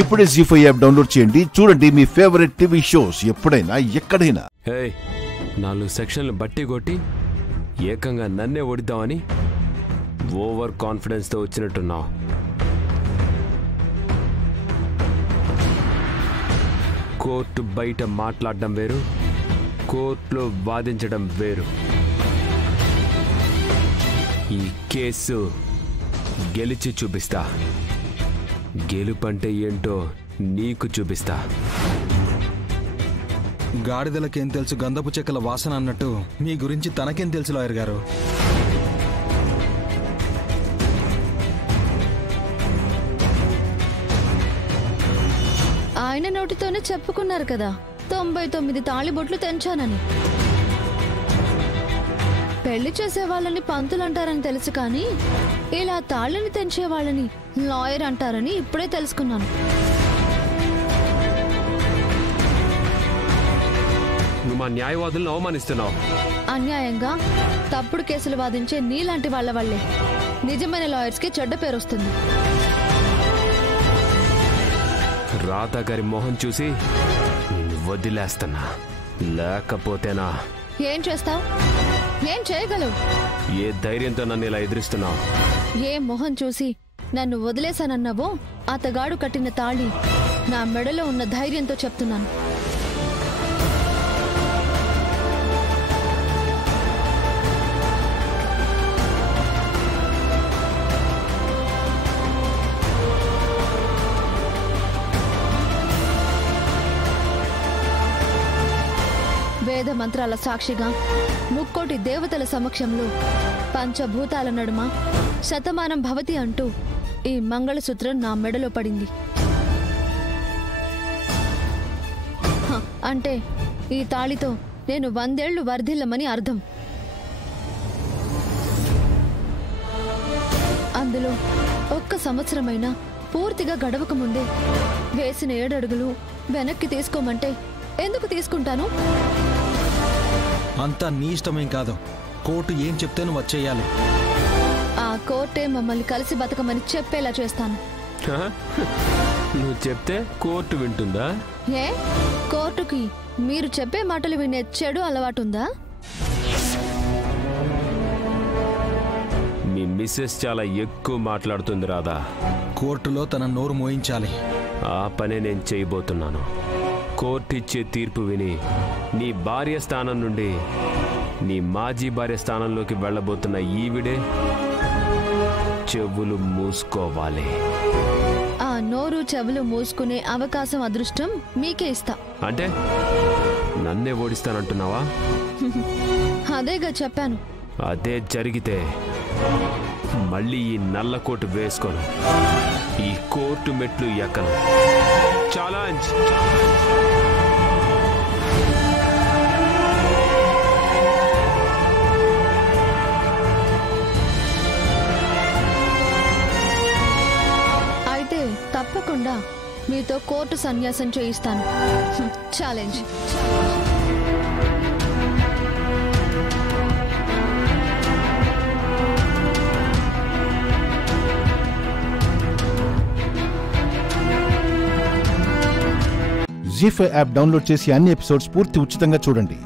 ఇప్పుడే జీ5 app download చేయండి. చూడండి మీ ఫేవరెట్ టీవీ షోస్ ఎప్పుడైనా ఎక్కడైనా. హే, 4 సెక్షన్లు బట్టి కొట్టి ఏకంగా నన్నే ఓడిద్దామని ఓవర్ కాన్ఫిడెన్స్తో వచ్చినట్టున్నావు. కోర్టు బయట మాట్లాడడం వేరు, కోర్టులో వాదించడం వేరు. ఈ కేసు గెలిచి చూపిస్తా. గెలుపంటే ఏంటో నీకు చూపిస్తా. గాడిదలకేం తెలుసు గంధపు చెక్కల వాసన అన్నట్టు మీ గురించి తనకేం తెలుసు లాయర్ గారు? ఆయన నోటితోనే చెప్పుకున్నారు కదా 99 తాళిబొట్లు తెంచానని. పెళ్లి చేసే వాళ్ళని పంతులు అంటారని తెలుసు, కానీ ఇలా తాళిని తెంచే వాళ్ళని లాయర్ అంటారని ఇప్పుడే తెలుసుకున్నాను. నువ్వు మా న్యాయవాదులను అవమానిస్తున్నావు. అన్యాయంగా తప్పుడు కేసులు వాదించే నీలాంటి వాళ్ళ వల్లే నిజమైన లాయర్స్కి చెడ్డ పేరు వస్తుంది. రాధా గారి మొహం చూసి నిన్ను వదిలేస్తున్నా. లేకపోతేనా ఏం చేస్తావు? ఏం చేయగలవు? ఏ ధైర్యంతో నన్ను ఇలా ఎదురిస్తున్నావు? ఏ మొహం చూసి నన్ను వదిలేశానన్నావో అతగాడు కట్టిన తాళి నా మెడలో ఉన్న ధైర్యంతో చెప్తున్నాను. వేద మంత్రాల సాక్షిగా, ముక్కోటి దేవతల సమక్షంలో, పంచభూతాల నడుమ శతమానం భవతి అంటూ ఈ మంగళసూత్రం నా మెడలో పడింది. అంటే ఈ తాళితో నేను 100 ఏళ్లు వర్ధిల్లమని అర్థం. అందులో ఒక్క సంవత్సరమైనా పూర్తిగా గడవక ముందే వేసిన 7 అడుగులు వెనక్కి తీసుకోమంటే ఎందుకు తీసుకుంటాను? అంతా నీ ఇష్టమేం కాదు. కోర్టు ఏం చెప్తే నువ్వు వచ్చేయాలి. ఆ కోర్టే మమ్మల్ని కలిసి బతకమని చెప్పేలా చేస్తాను. నువ్వు చెప్తే కోర్టు వింటుందా? ఏ కోర్టుకి మీరు చెప్పే మాటలు వినే చెడు అలవాటుందా? మీ మిస్సెస్ చాలా ఎక్కువ మాట్లాడుతుంది రాధా. కోర్టులో తన నోరు మోయించాలి. ఆ పనే నేను చేయబోతున్నాను. కోర్టు ఇచ్చే తీర్పు విని నీ భార్య స్థానం నుండి నీ మాజీ భార్య స్థానంలోకి వెళ్ళబోతున్న ఈవిడే చెవులు మూసుకోవాలి. ఆ నోరు చెవులు మూసుకునే అవకాశం, అదృష్టం మీకే ఇస్తా. అంటే నన్నే ఓడిస్తానంటున్నావా? అదేగా చెప్పాను. అదే జరిగితే మళ్ళీ ఈ నల్ల కోటు వేసుకోను, ఈ కోర్టు మెట్లు ఎక్కను. ఛాలెంజ్. అయితే తప్పకుండా మీతో కోర్టు సన్యాసం చేయిస్తాను. ఛాలెంజ్. జీ5 యాప్ డౌన్లోడ్ చేసి అన్ని ఎపిసోడ్స్ పూర్తి ఉచితంగా చూడండి.